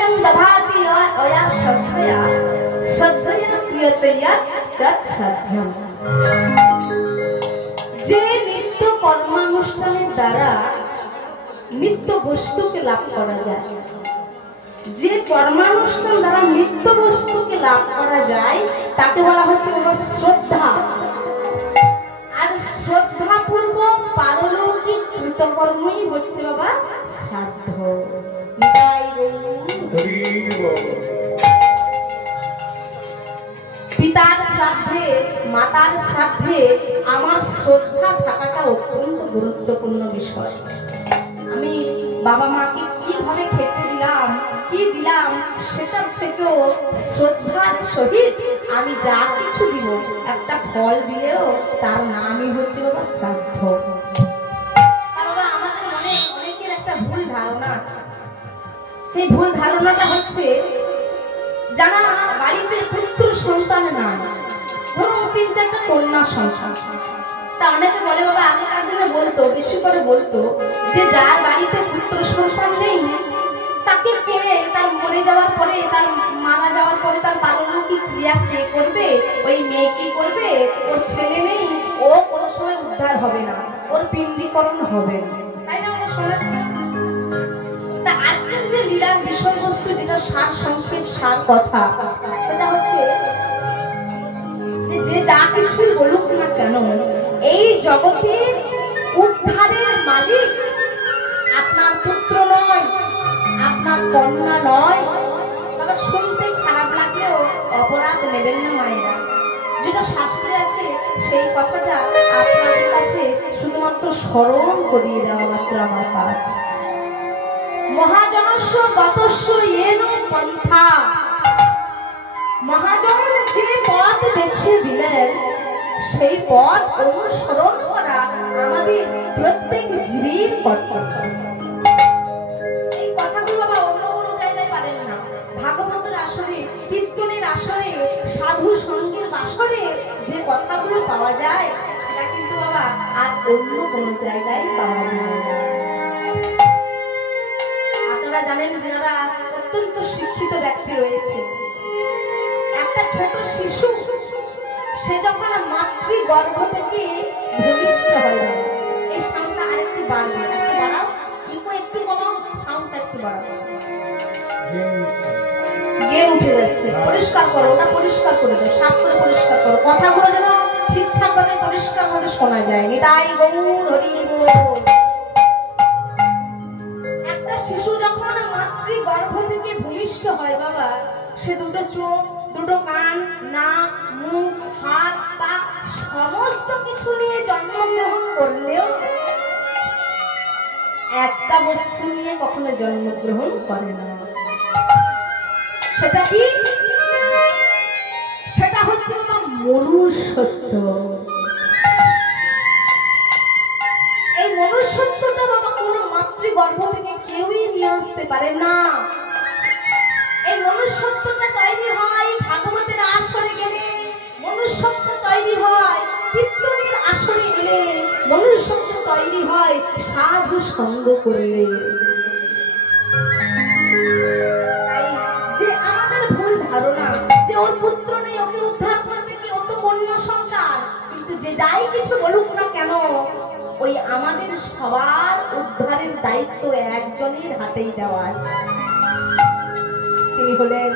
दधाति अया श्रद्धया श्रद्धया क्रियतया तत्साध्यम। যে নিত্য কর্মানুষ্ঠানের দ্বারা নিত্য বস্তুকে লাভ করা যায়, যে কর্মানুষ্ঠান দ্বারা নিত্য বস্তুকে লাভ করা যায় তাকে বলা হচ্ছে বাবা শ্রদ্ধা। আর শ্রদ্ধাপূর্বক পারলৌকিক কৃতকর্মই হচ্ছে বাবা শ্রাদ্ধ। পিতার শ্রাদ্ধে মাতার শ্রাদ্ধে আমার শ্রদ্ধা থাকাটা অত্যন্ত গুরুত্বপূর্ণ বিষয়। আমি বাবা মাকে কিভাবে খেতে দিলাম, কি দিলাম, সেটার থেকেও শ্রদ্ধার সহিত আমি যা কিছু দিব, একটা ফল দিলেও তার নামই হচ্ছে বাবা শ্রাদ্ধ। বাবা আমাদের মনে অনেকের একটা ভুল ধারণা আছে। সেই ভুল ধারণাটা হচ্ছে যারা বাড়িতে পুত্র সন্তান না, ধরুন 3-4টা কন্যা সন্তান, তা অনেকে বলে বাবা আগেকার দিনে বলতো, বেশি করে বলতো যে যার বাড়িতে পুত্র সন্তান নেই তাকে কে তার মরে যাওয়ার পরে, তার মারা যাওয়ার পরে তার পারলৌকিক ক্রিয়া কে করবে, ওই মেয়ে কি করবে, ওর ছেলে নেই, ও কোনো সময় উদ্ধার হবে না, ওর পিণ্ডীকরণ হবে না, তাই না? আমরা শোনা তা আজকের যে লীলার বিষয়বস্তু, যেটা সার সংক্ষেপ সার কথা, সেটা হচ্ছে যে যা কিছুই বলুক না কেন এই জগতের উদ্ধারের মালিক আপনার পুত্র নয়, আপনার কন্যা নয়। বাবা শুনতে খারাপ লাগলেও অপরাধ নেবেন না মায়েরা, যেটা শাস্ত্রে আছে সেই কথাটা আপনাদের কাছে শুধুমাত্র স্মরণ করিয়ে দেওয়া মাত্র আমার কাজ। মহাজনস্য গতস্য येन পন্থা, মহাজন যে পথ দেখিয়ে দিলেন সেই পথ অনুসরণ করা আমাদের প্রত্যেক জীবের কর্তব্য। এই কথাগুলো বাবা অন্য কোনো জায়গায় পাবেন না। ভাগবতের আসরে, কীর্তনের আসরে, সাধু সঙ্গের আসরে যে কথাগুলো পাওয়া যায় সেটা কিন্তু বাবা আর অন্য কোনো জায়গায় পাওয়া যায় না। আপনারা জানেন যারা অত্যন্ত শিক্ষিত ব্যক্তি রয়েছে, একটা ছোট শিশু সে যখন মাতৃ গর্ভ থেকে ভূমিষ্ঠ হয়, এই সাউন্ডটা আরেকটু বাড়বে, একটু বাড়াও, একটু কমাও, সাউন্ডটা একটু বাড়াও, গেম উঠে যাচ্ছে, পরিষ্কার করো, ওটা পরিষ্কার করে দাও, সাফ করে পরিষ্কার করো, কথাগুলো যেন ঠিকঠাক ভাবে পরিষ্কার ভাবে শোনা যায়। নিতাই গৌর হরি বল। একটা শিশু যখন মাতৃ গর্ভ থেকে ভূমিষ্ঠ হয় বাবা, সে দুটো চোখ, দুটো কান, নাক, মুখ, হাত, পা সমস্ত কিছু নিয়ে জন্মগ্রহণ করলেও একটা বস্তু নিয়ে কখনো জন্মগ্রহণ করে না। সেটা কি? সেটা হচ্ছে মনুষ্যত্ব। এই মনুষ্যত্বটা বাবা কোনো মাতৃগর্ভ থেকে কেউই নিয়ে আসতে পারে না। এই মনুষ্যত্বটা তৈরি হয় ভাগবতের আসরে গেলে, মনুষ্যত্ব তৈরি হয় কীর্তনের আসরে গেলে, মনুষ্যত্ব তৈরি হয় সাধু সঙ্গ করলে। তাই যে আমাদের ভুল ধারণা যে ওর পুত্র নেই, ওকে উদ্ধার করবে কি, ও তো কন্যা সন্তান, কিন্তু যে যাই কিছু বলুক না কেন ওই আমাদের সবার উদ্ধারের দায়িত্ব একজনের হাতেই দেওয়া আছে। তিনি হলেন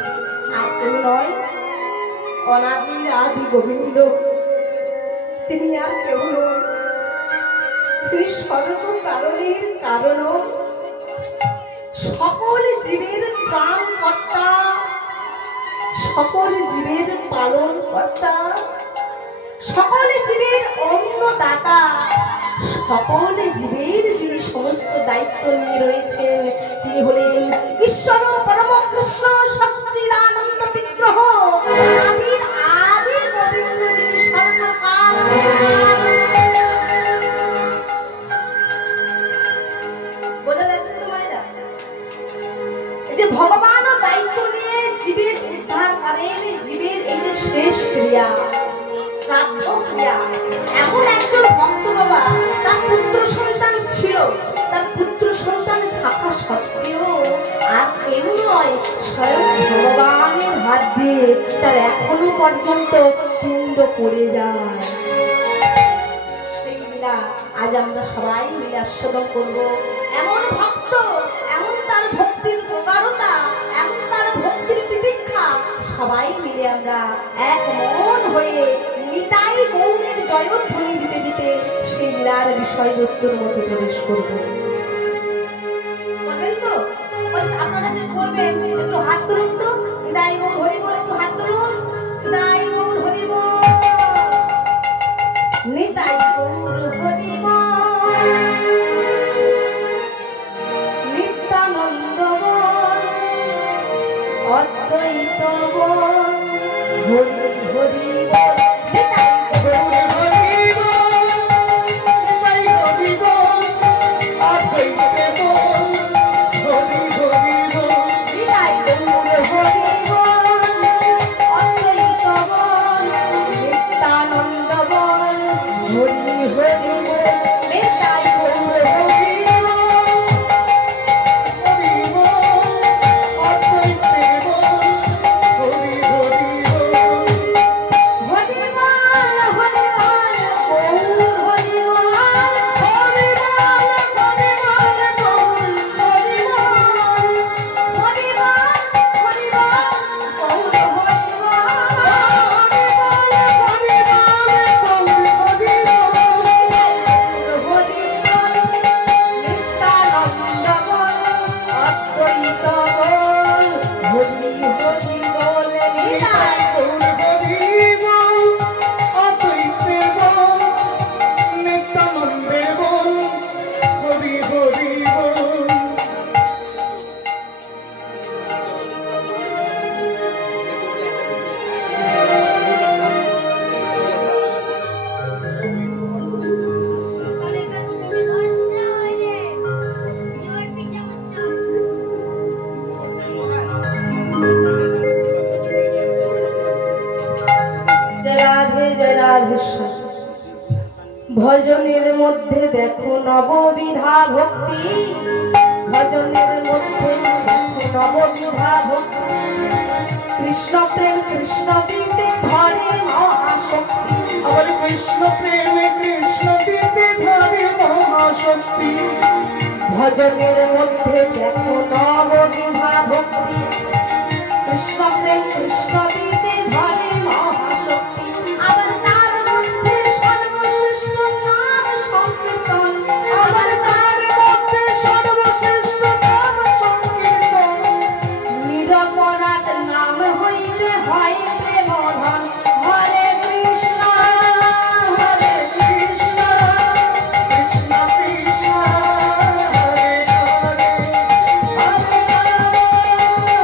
আর কেউ নয়, অনাদি আদি গোবিন্দ। তিনি আর কেউ নয়, শ্রী সর্বকারণের কারণ, সকল জীবের ত্রাণকর্তা, সকল জীবের পালন কর্তা, সকল জীবের অন্নদাতা, সকল জীবের যিনি সমস্ত দায়িত্ব নিয়ে রয়েছেন তিনি হলেন ঈশ্বর পরম কৃষ্ণ সচ্চিদানন্দ বিগ্রহ, আদির আদি গোবিন্দ, যিনি সর্বকাল। বোঝা যাচ্ছে তো মায়েরা? এই যে ভগবান দায়িত্ব নিয়ে জীবের উদ্ধার করেন, জীবের এই যে শেষ ক্রিয়া শ্রাদ্ধ ক্রিয়া। এমন একজন ভক্ত বাবা, তার পুত্র সন্তান ছিল, তার পুত্র সন্তান থাকা সত্ত্বেও আর কেউ নয়, স্বয়ং ভগবানের হাত দিয়ে তার এখনো পর্যন্ত পিণ্ড পড়ে যায়। সেই লীলা আজ আমরা সবাই মিলে আস্বাদন করব। এমন ভক্ত, এমন তার ভক্তির প্রগাঢ়তা, এমন তার ভক্তির তিতিক্ষা, সবাই মিলে আমরা এক মন হয়ে নিতাই গৌরের জয়ধ্বনি দিতে দিতে সেই লীলার বিষয়বস্তুর মধ্যে প্রবেশ করব। করবেন তো? আপনারা যে করবেন একটু হাত তুলুন তো। নিতাই গৌর হরি বল, একটু হাত তুলুন। নিতাই গৌর হরি বল, নিতাই গৌর হরি বল, নিত্যানন্দ বল, অদ্বৈত বল, হরি হরি বল, নিতাই গৌর হরি বল, নিতাই হরি বল, অদ্বৈত বল, হরি হরি বল, নিতাই গৌর হরি বল, অদ্বৈত বল, নিত্যানন্দ বল, হরি হরি বল, নিতাই গৌর হরি বল, হরি বল, অদ্বৈত বল, হরি হরি বল, হরি বল, হরি বল, গৌর হরি বল, হরি বল, হরি বল, গৌর হরি বল, হরি বল, হরি বল, গৌর হরি বল, হরি বল, হরি বল, গৌর হরি বল, হরি বল, নিত্যানন্দ বল, অদ্বৈত বল, হরি হরি বল, নিতাই গৌর হরি বল, অদ্বৈত বল, নিত্যানন্দ বল, হরি হরি বল। জয় রাধে, জয় রাধেশ্বর। ভজনের মধ্যে দেখো নববিধা ভক্তি, ভজনের মধ্যে দেখো নববিধা ভক্তি, কৃষ্ণ প্রেম কৃষ্ণ দিতে ধরে মহাশক্তি, আমার কৃষ্ণ প্রেমে কৃষ্ণ দিতে ধরে মহাশক্তি। ভজনের মধ্যে দেখো নববিধা ভক্তি, কৃষ্ণ প্রেম কৃষ্ণ দিতে ধরে মহাশক্তি, আবার তার মধ্যে সর্বশ্রেষ্ঠ নাম সংকীর্তন, আবার তার মধ্যে সর্বশ্রেষ্ঠ নাম সংকীর্তন, নিরপরাধ নাম হইতে হয় প্রেমধন, হরে কৃষ্ণ হরে কৃষ্ণ, কৃষ্ণ কৃষ্ণ হরে হরে, হরে রাম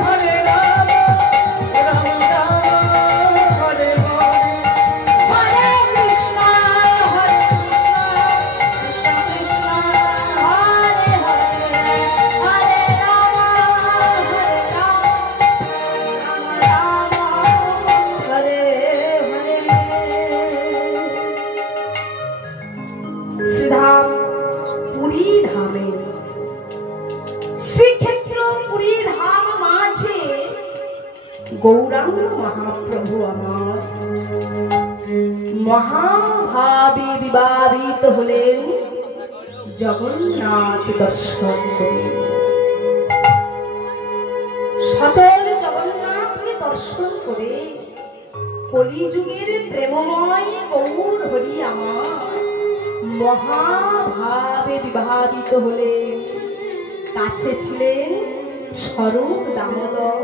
হরে রাম, রাম রাম হরে হরে, হরে কৃষ্ণ হরে কৃষ্ণ, কৃষ্ণ কৃষ্ণ হরে হরে, হরে রাম হরে রাম, রাম রাম হরে হরে। শ্রীধাম পুরী ধামে, শ্রীক্ষেত্র পুরী ধাম মাঝে গৌরাঙ্গ মহাপ্রভু আমার মহাভাবে বিবাহিত হলেন জগন্নাথ দর্শন করে। সচল জগন্নাথকে দর্শন করে কলিযুগের প্রেমময় গৌর হরি আমার মহাভাবে বিবাহিত হলেন। কাছে ছিলেন স্বরূপ দামোদর,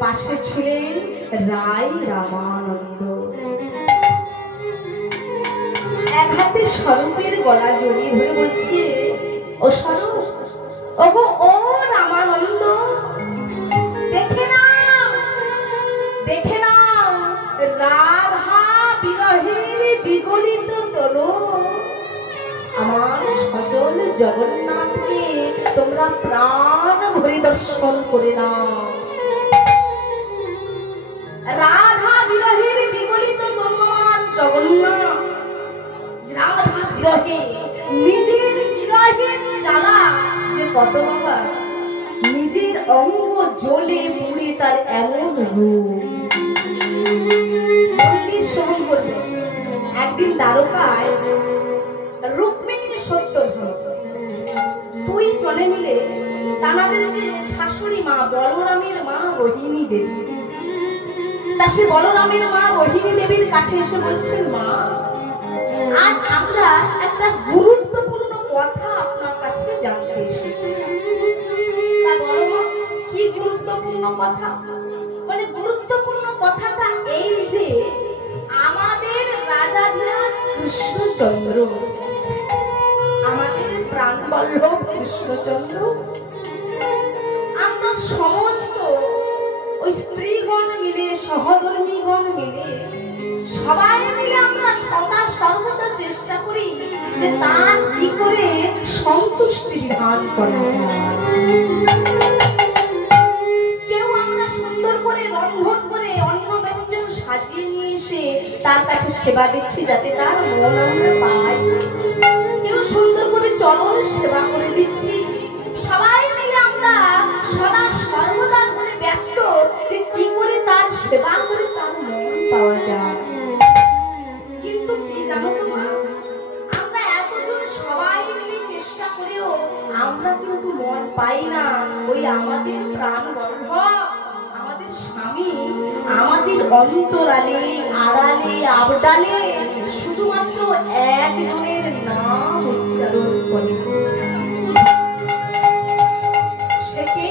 পাশে ছিলেন রায় রামানন্দ। এক হাতে স্বরূপের গলা জড়িয়ে ধরে বলছে, ও স্বরূপ, ওগো ও রামানন্দ, দেখে নাও, দেখে নাও রাধা বিরহের বিগলিত তনু, আমার সচল জগন্নাথকে তোমরা প্রাণ ভরে দর্শন করে নাও। রাধা বিরহের বিগলিত তনু আমার জগন্নাথ, রাধা বিরহে নিজের বিরহের জ্বালা যে কত বাবা, নিজের অঙ্গ জ্বলে পুড়ে তার এমন রূপ। মন্দির শ্রবণ করবে একদিন দ্বারকায় রুক্মিণী সত্যভামা দুই জনে মিলে তানাদের যে শাশুড়ি মা বলরামের মা রোহিণী দেবী, তা সে বলরামের মা রোহিণী দেবীর কাছে এসে বলছেন, মা আজ আমরা একটা গুরুত্বপূর্ণ কথা আপনার কাছে জানতে এসেছি। তা বলো মা, কি গুরুত্বপূর্ণ কথা? বলে গুরুত্বপূর্ণ কথাটা এই যে আমাদের রাজাধিরাজ কৃষ্ণচন্দ্র, আমাদের প্রাণবল্লভ কৃষ্ণচন্দ্র, আমরা সমস্ত ওই স্ত্রীগণ মিলে সহধর্মীগণ মিলে সবাই মিলে আমরা সদা সর্বদা চেষ্টা করি যে তার কি করে সন্তুষ্টি বিধান করা যায়। কেউ আমরা সুন্দর করে রন্ধন করে অন্ন ব্যঞ্জন সাজিয়ে নিয়ে এসে তার কাছে সেবা দিচ্ছি যাতে তার মন আমরা পাই, কেউ সুন্দর করে চরণ সেবা করে দিচ্ছি, সবাই মিলে আমরা সদা সর্বদা করে ব্যস্ত যে কি করে তার সেবা করে তার মন পাওয়া যায়। কিন্তু কি জানো তো মা, আমরা এতজন সবাই মিলে চেষ্টা করেও আমরা কিন্তু মন পাই না। ওই আমাদের প্রাণ বল্লভ আমাদের স্বামী আমাদের অন্তরালে আড়ালে আবডালে শুধুমাত্র একজনের নাম উচ্চারণ করে। সে কে?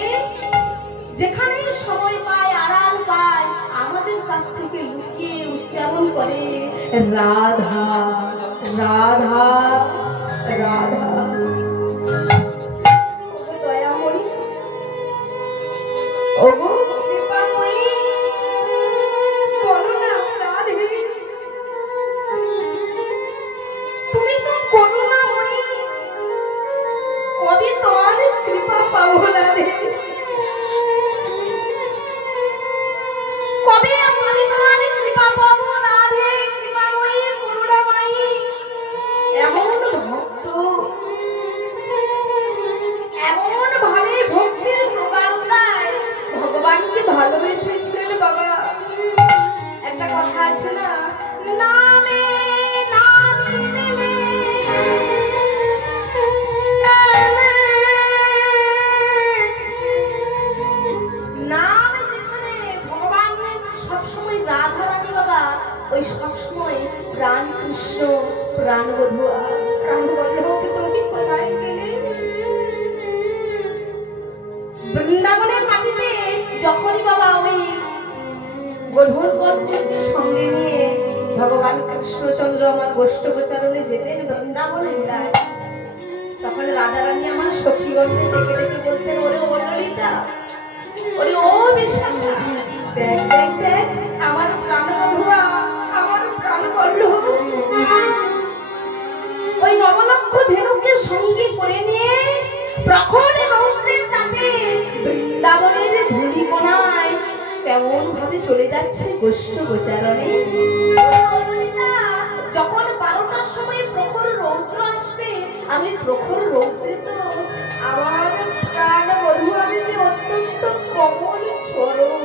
যেখানে সময় পায় আড়াল পায় আমাদের কাছ থেকে লুকিয়ে উচ্চারণ করে রাধা রাধা রাধা। দয়াময়ী, ওগো কৃপাময়ী, বলো না রাধে, তুমি তো করুণাময়ী, কবে তোমার কৃপা পাবো রাধে? কবে আমি তোমার কৃপা পাবো রাধে? কৃপাময়ী, করুণাময়ী, এমন ভক্ত, এমন ভাবে ভক্তির প্রগাঢ়তায় ভগবানকে ভালোবেসেছিলেন বাবা। একটা কথা আছে না, নামে নাম যেখানে ভগবান সবসময় রাধা রানী বাবা, ওই সবসময় প্রাণ কৃষ্ণ প্রাণ বধুয়া প্রাণ বল্লভ তুমি কোথায় গেলে? বৃন্দাবনের মাটিতে যখনই বাবা ওই গোধূলগণকে সঙ্গে নিয়ে ভগবান কৃষ্ণচন্দ্র আমার গোষ্ঠোপচারণে যেতেন বৃন্দাবনে লীলায়, তখন রাধারানী আমার সখীগণকে ডেকে ডেকে বলতেন, ওরে ও ললিতা, ওরে ও বিশাখা, দেখ দেখ দেখ আমার প্রাণ বধুয়া আমার প্রাণ বল্লভ ওই নবলক্ষ ধেনুকে সঙ্গে করে নিয়ে প্রখর রৌদ্রের তাপে বৃন্দাবনের ধূলিকণায় কেমন ভাবে চলে যাচ্ছে গোষ্ঠোপচারণে। যখন 12টার সময় প্রখর রৌদ্র আসবে, আমি প্রখর রৌদ্রে তো আমার প্রাণ বধুয়ার যে অত্যন্ত কমল চরণ,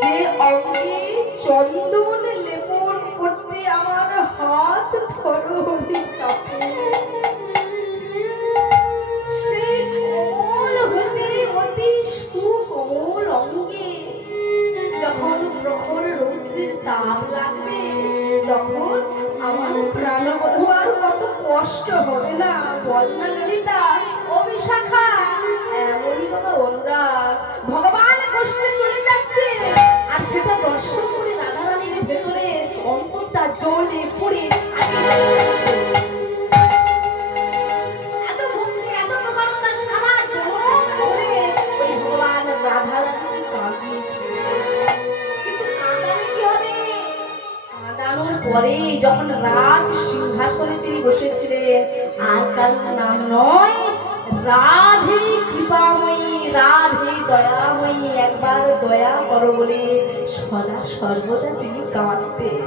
যে অঙ্গে চন্দন লেপন করতে আমার হাত ধরণি কাঁপে, সেই কোমল হতে অতি সুকোমল অঙ্গে যখন প্রখর রৌদ্রের তাপ লাগবে, তখন আমার প্রাণ বধুয়ার কত কষ্ট হবে না বল না ললিতা? ও বিশাখা, এমনই বাবা অনুরাগ ভগবান কষ্টে চলে যাচ্ছে, আর সেটা দর্শন করে রাধারানীর ভেতরে অন্তরটা জ্বলে পুড়ে এত ভক্তি এত প্রকারতা সারা জগৎ ধরে ওই ভগবান রাধারানী কাঁদিয়েছে। কিন্তু কাঁদালে কি হবে? কাঁদানোর পরে যখন রাজ সিংহাসনে তিনি বসেছিলেন, আর তার নাম নয় রাধে কৃপাময়ী, রাধে দয়াময়ী, একবার দয়া করো বলে সদা সর্বদা তিনি কাঁদতেন।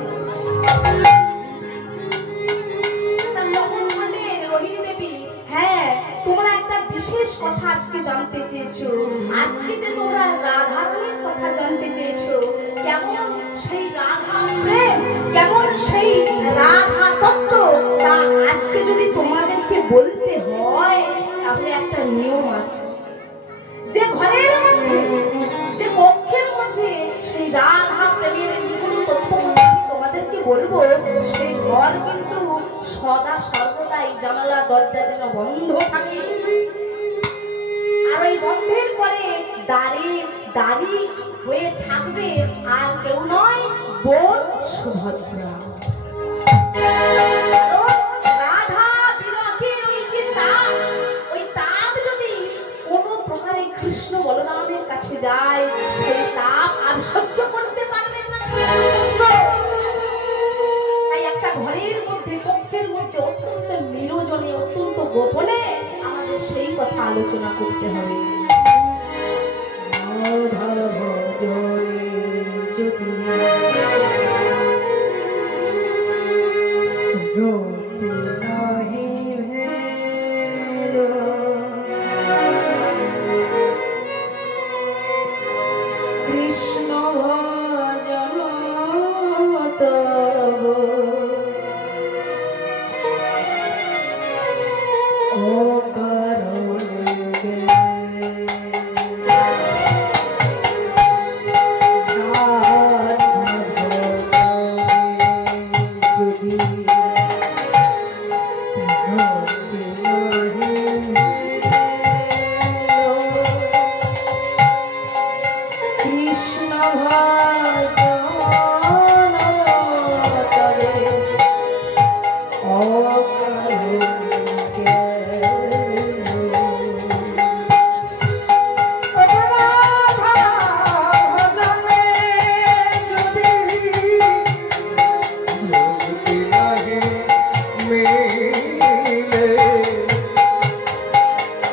তখন বললেন রোহিণী দেবী, হ্যাঁ তোমরা একটা কথা আজকে জানতে চেয়েছো, আজকে যে তোমরা রাধারণের কথা জানতে চেয়েছো, কেমন সেই রাধা প্রেম, কেমন সেই রাধা তত্ত্ব, তা আজকে যদি তোমাদেরকে বলতে হয় তাহলে একটা নিয়ম আছে। যে ঘরের মধ্যে, যে কক্ষের মধ্যে সেই রাধা প্রেমের যেগুলো তথ্য তোমাদেরকে বলবো, সেই ঘর কিন্তু সদা সর্বদাই জানালা দরজা যেন বন্ধ থাকে। আর ওই বন্ধের পরে দাঁড়ি হয়ে থাকবে আর কেউ নয়, বোন সুভদ্রা। রাধা বিরহের ওই যে তাপ, ওই তাপ যদি কোনো প্রকারে কৃষ্ণ বলরামের কাছে যায়, সেই তাপ আর সহ্য করতে পারবেন না। তাই একটা ঘরের মধ্যে, কক্ষের মধ্যে অত্যন্ত নিরজনে, অত্যন্ত গোপনে আমাদের সেই কথা আলোচনা করতে হবে।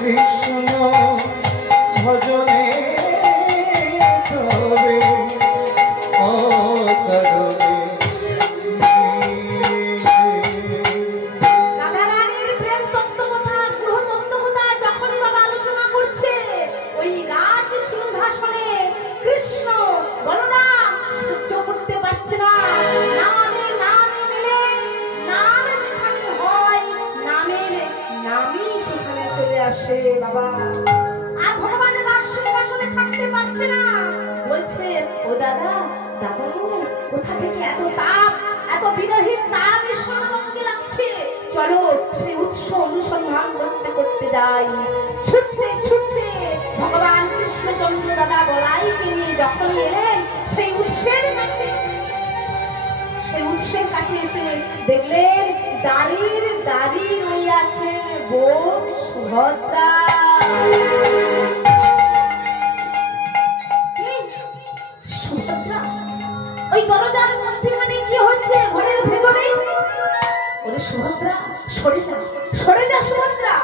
কৃষ্ণ ভজন তব বাবা। আর ভগবানের রাজসিংহাসনে থাকতে পারছে না, বলছে ও দাদা, দাদা কোথা থেকে এত তাপ, এত বিরহীর তাপ ঈশ্বরকে লাগছে, চলো সেই উৎস অনুসন্ধান করতে করতে যাই। ছুটতে ছুটতে ভগবান কৃষ্ণচন্দ্র দাদা বলাইকে নিয়ে যখন এলেন সেই উৎসের কাছে, সেই উৎসের কাছে এসে দেখলেন দাঁড়িয়ে রইয়াছেন বোন সুভদ্রা। সুভদ্রা ওই দরজার মধ্যে, মানে কি হচ্ছে ঘরের ভেতরে? ওরে সুভদ্রা, সরে যা, সরে যা সুভদ্রা,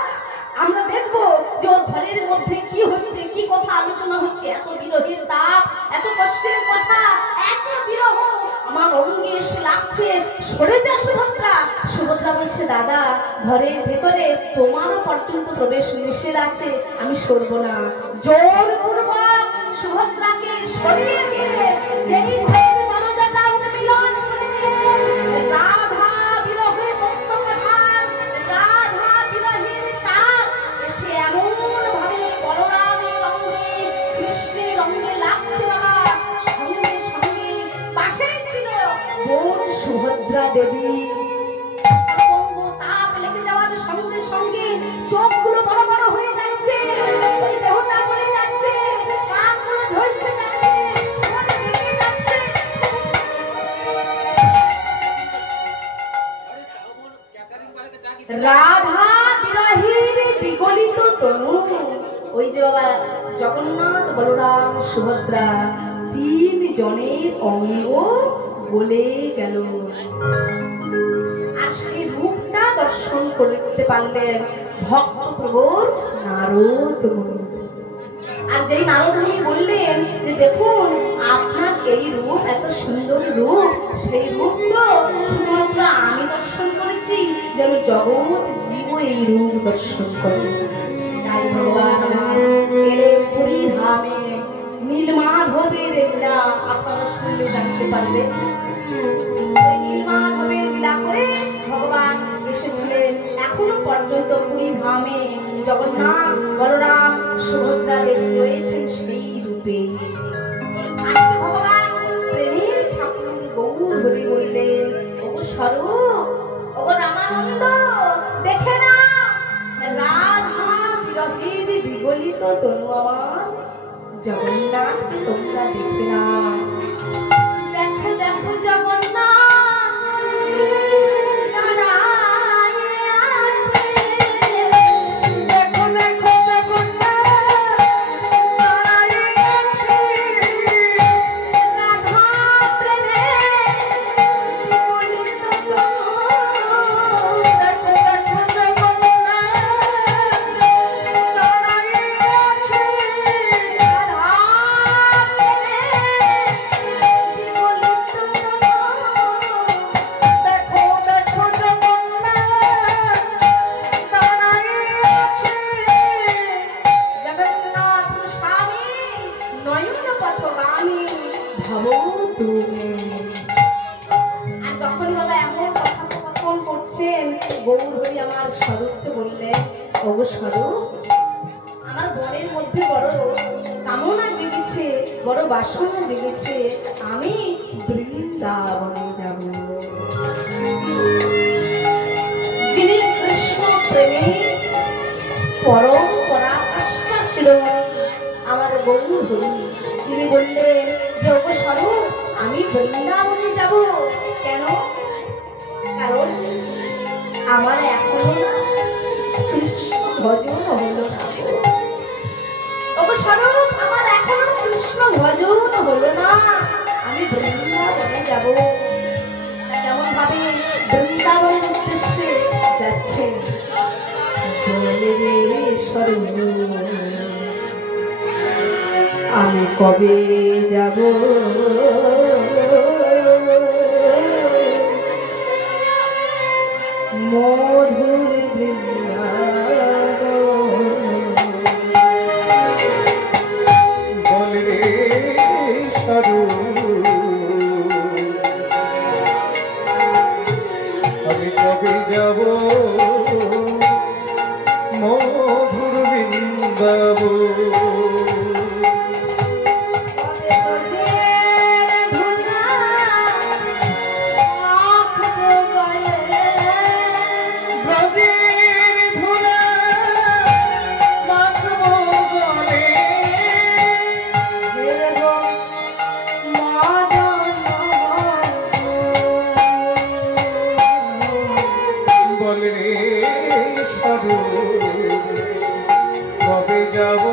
আমরা দেখবো যে ওর ঘরের মধ্যে কি হচ্ছে, কি কথা আলোচনা হচ্ছে। এত বিরহের তাপ, এত কষ্টের কথা, এত বিরহ আমার অঙ্গে এসে লাগছে, সরে যা সুভদ্রা। সুভদ্রা বলছে দাদা, ঘরের ভেতরে তোমারও পর্যন্ত প্রবেশ নিষেধ আছে, আমি সরব না। জোর পূর্বক সুভদ্রাকে সরিয়ে দিয়ে যেই ঘরের দরজাটা উন্মিলন করে দিলেন, রাধা বিরহের তত্ত্ব কথা, রাধা বিরহের তাপ এসে এমন ভাবে বলরামের অঙ্গে, কৃষ্ণের অঙ্গে লাগছে বাবা। সঙ্গে সঙ্গে পাশে ছিল বোন সুভদ্রা দেবী। তাপ লেগে যাওয়ার সঙ্গে সঙ্গে চোখগুলো বড় বড় হয়ে যাচ্ছে, ওই দেহটা বলে যাচ্ছে, কানগুলো ঝলসে যাচ্ছে, মন ভেঙে যাচ্ছে। রাধা বিরহীর বিগলিত তনু, ওই যে বাবা জগন্নাথ বলরাম সুভদ্রা তিন জনের অঙ্গ বলে গেল। আর সেই রূপটা দর্শন করতে পারলেন ভক্ত প্রবর নারদ মুনি। আর যেই নারদ মুনি বললেন যে দেখুন আপনার এই রূপ, এত সুন্দর রূপ, সেই রূপ তো শুধুমাত্র আমি দর্শন করেছি, যেন জগৎ জীব এই রূপ দর্শন করে। তাই ভগবান এলেন পুরী ধামে। নীলমাধবের লীলা আপনারা শুনলে জানতে পারবেন। ওই নীলমাধবের লীলা করে ভগবান এসেছিলেন। এখনো পর্যন্ত পুরী ধামে জগন্নাথ, বলরাম, সুভদ্রা দেবী রয়েছেন সেই রূপে। আজকে ভগবান প্রেমের ঠাকুর গৌর হরি বললেন, ওগো স্বরূপ, ওগো রামানন্দ, দেখে না রাধা বিরহের বিগলিত তনু আমার জগন্নাথ, তোমরা দেখে না। দেখো দেখো জগন্নাথ দাঁড়ায় আছে, দেখো দেখো জগন্নাথ দাঁড়ায় আছে, রাধা প্রেমে বিগলিত তনু। দেখো দেখো জগন্নাথ দাঁড়ায় আছে, রাধা প্রেমে বিগলিত তনু। দেখো দেখো জগন্নাথ দাঁড়ায় আছে। জগন্নাথ স্বামী নয়ন পথগামী ভব তুমি। আর যখন বাবা এমন কথোপকথন করছেন, গৌর হরি আমার স্বরূপকে বললেন, ওগো স্বরূপ, আমার মনের মধ্যে বড় কামনা জেগেছে, বড় বাসনা জেগেছে, আমি বৃন্দাবনে যাব। যিনি কৃষ্ণ প্রেমে পরম পরাকাষ্ঠা শিরোমণি আমার গৌর হরি, তিনি বললেন যে ওগো স্বরূপ, আমি বৃন্দাবনে যাব। কেন? কারণ আমার এখনো না কৃষ্ণ ভজন হলো না। ওগো স্বরূপ, আমার এখনো কৃষ্ণ ভজন হলো না, আমি বৃন্দাবনে যাব। কেমন ভাবে বৃন্দাবনের উদ্দেশ্যে যাচ্ছেন? বলে রে স্বরূপ, আমি কবে যাব মধুর বৃন্দাবন। বল রে স্বরূপ, আমি কবে যাব মধুর বৃন্দাবন। ব্রজের ধুলা মাখব গলে, বল রে স্বরূপ, কবে যাব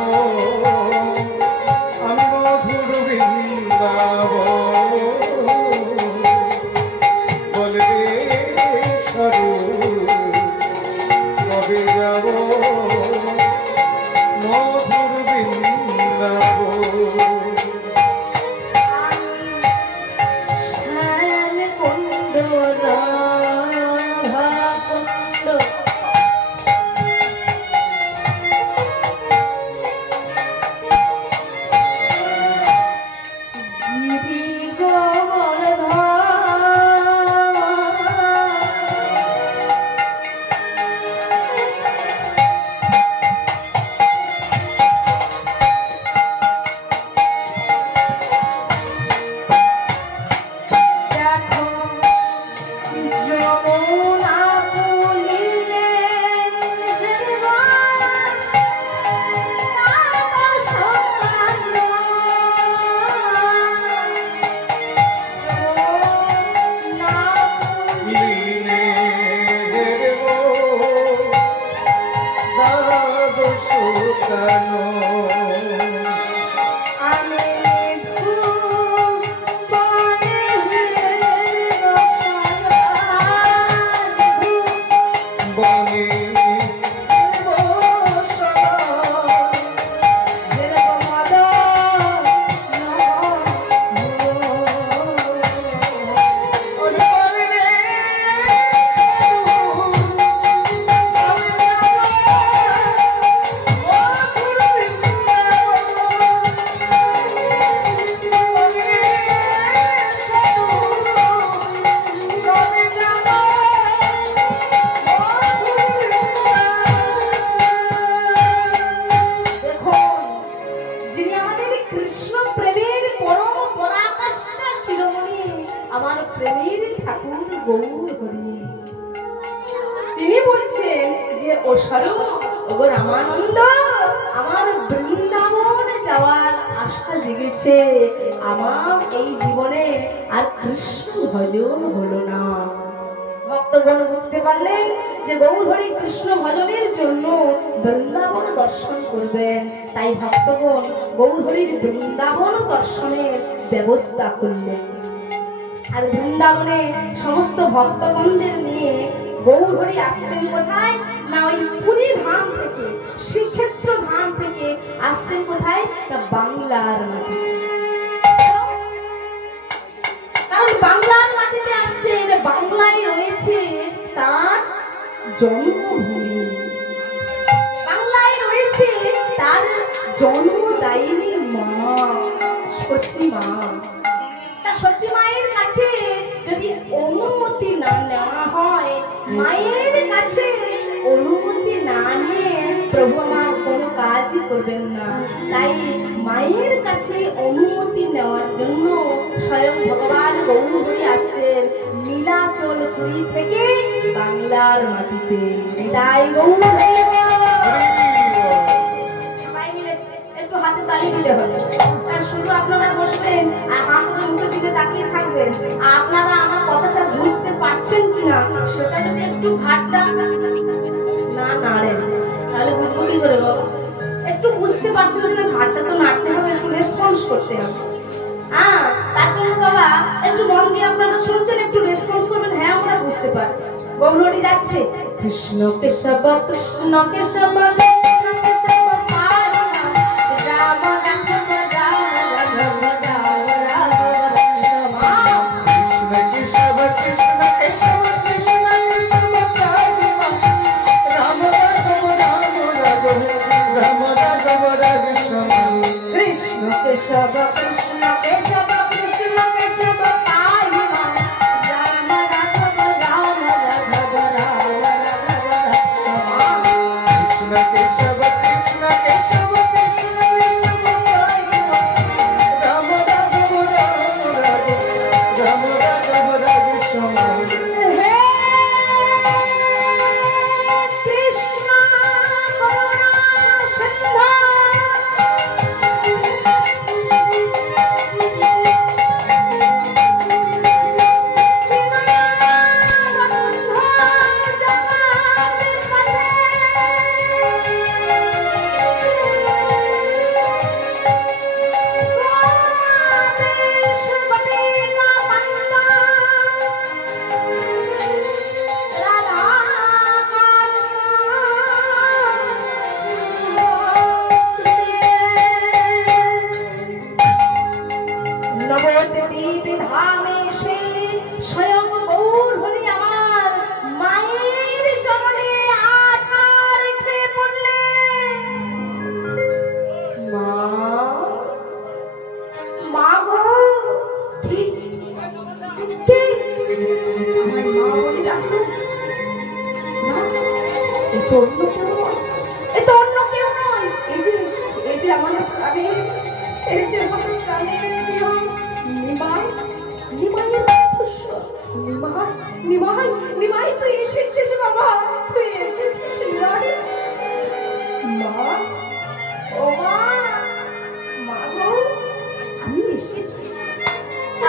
আমি মধুর বৃন্দাবন। বল রে স্বরূপ, কবে যাব মধুর বৃন্দাবন। গৌর হরি। তিনি বলছেন যে ও স্বরূপ, ওগো রামানন্দ, আমার বৃন্দাবন যাওয়ার আশা জেগেছে, আমার এই জীবনে আর কৃষ্ণ ভজন হলো না। ভক্তগণ বুঝতে পারলেন যে গৌর হরি কৃষ্ণ ভজনের জন্য বৃন্দাবন দর্শন করবেন, তাই ভক্তগণ গৌর হরির বৃন্দাবন দর্শনের ব্যবস্থা করলেন। আর বৃন্দাবনে সমস্ত ভক্তগণদের নিয়ে গৌর হরি আসছেন কোথায় না, ওই পুরী ধাম থেকে, শ্রীক্ষেত্র ধাম থেকে আসছেন কোথায় না, বাংলার মাটি। কারণ বাংলার মাটিতে আসছেন, বাংলায় রয়েছে তার জন্মভূমি, বাংলায় রয়েছে তার জন্মদায়িনী মা, সচী মা। তা সচী মায়ের কাছে যদি অনুমতি না নেওয়া হয়, মায়ের কাছে অনুমতি না নিয়ে প্রভু আমার কোনো কাজই করবেন না। তাই মায়ের কাছে অনুমতি নেওয়ার জন্য স্বয়ং ভগবান গৌর হরি আসছেন নীলাচল পুরী থেকে বাংলার মাটিতে। তাই গৌর হরি সবাই মিলে একটু হাতে তালি দিতে হবে। শুধু আপনারা বসবেন আর হাত মুখের দিকে তাকিয়ে থাকবেন। আপনারা আমার কথাটা বুঝতে পারছেন কিনা সেটা যদি একটু ঘাটটা না নাড়েন তাহলে বুঝবো কি করে বাবা? একটু বুঝতে পারছেন কিনা, ঘাটটা তো নাড়তে হবে, একটু রেসপন্স করতে হবে। হ্যাঁ, তার জন্য বাবা একটু মন দিয়ে আপনারা শুনছেন, একটু রেসপন্স করবেন। হ্যাঁ, আমরা বুঝতে পারছি। গৌর হরি যাচ্ছে কৃষ্ণ কেশব কৃষ্ণ কেশব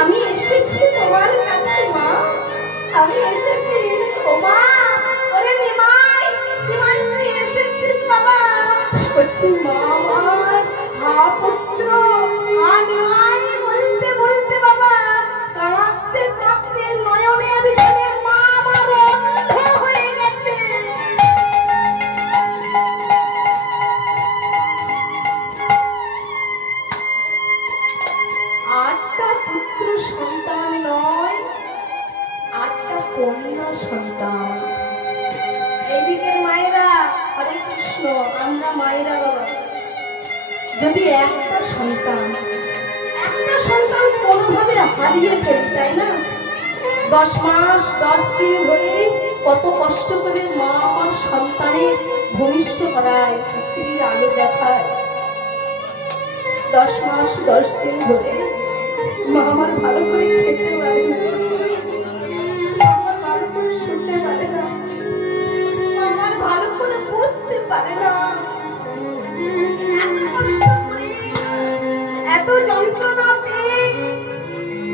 আমি এসেছি তোমার কাছে মা, আমি এসেছি। ও মা, ওরে নিমাই, নিমাই তুই এসেছিস বাবা। সচি মা আমার, হা পুত্র, হা নিমাই বলতে বলতে বাবা কাঁদতে কাঁদতে নয়নের জলে মা আমার অন্ধ হয়ে গেছে। আটটা পুত্র সন্তান নয়, আটটা কন্যা সন্তান। এইদিকের মায়েরা, হরে কৃষ্ণ, আমরা মায়েরা বাবা যদি একটা সন্তান কোনোভাবে হারিয়ে ফেলি, তাই না? 10 মাস 10 দিন ধরে কত কষ্ট করে মা আমার সন্তানের ভূমিষ্ঠ করায়, পৃথিবীর আলো দেখায়। 10 মাস 10 দিন ধরে মা আমার ভালো করে খেতে পারে না, বুঝতে পারে না, আমার ভালো করে বুঝতে পারে না। এত কষ্ট করে, এত যন্ত্রণা পেয়ে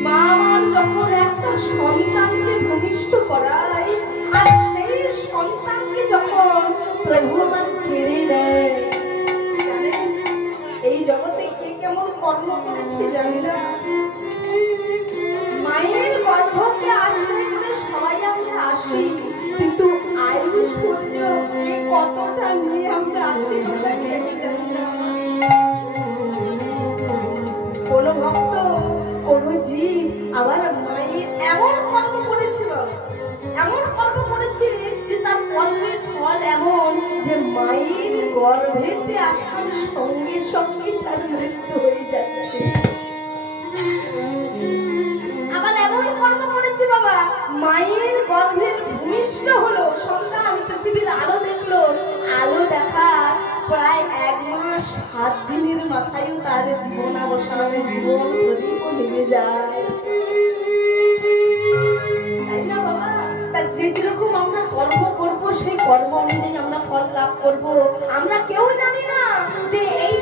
মা আমার যখন একটা সন্তানকে ভূমিষ্ঠ করায়, আর সেই সন্তানকে যখন প্রভু আমার কেড়ে নেয়, জানেন এই জগতে কে কেমন কর্ম করেছে জানি না। মায়ের গর্ভকে আশ্রয় করে সবাই আমরা আসি, কিন্তু আয়ুষ কে কতটা নিয়ে আমরা আসি কোন ভক্ত কোন জীব আবার মায়ের এমন কর্ম করেছিল, এমন কর্ম করেছে যে তার কর্মের ফল এমন যে মায়ের গর্ভেতে আসার সঙ্গে সঙ্গে তার মৃত্যু হয়ে যাচ্ছে। আবার এমন কর্ম করেছে বাবা, মায়ের গর্ভের ভূমিষ্ঠ হলো সন্তান, পৃথিবীর আলো দেখলো, আলো দেখার প্রায় 1 মাস 7 দিনের মাথায়ও তার জীবনাবসানে জীবন প্রদীপ নিভে যায়, তাই না বাবা? তা যে যেরকম আমরা কর্ম করব সেই কর্ম অনুযায়ী আমরা ফল লাভ করব। আমরা কেউ জানি না যে এই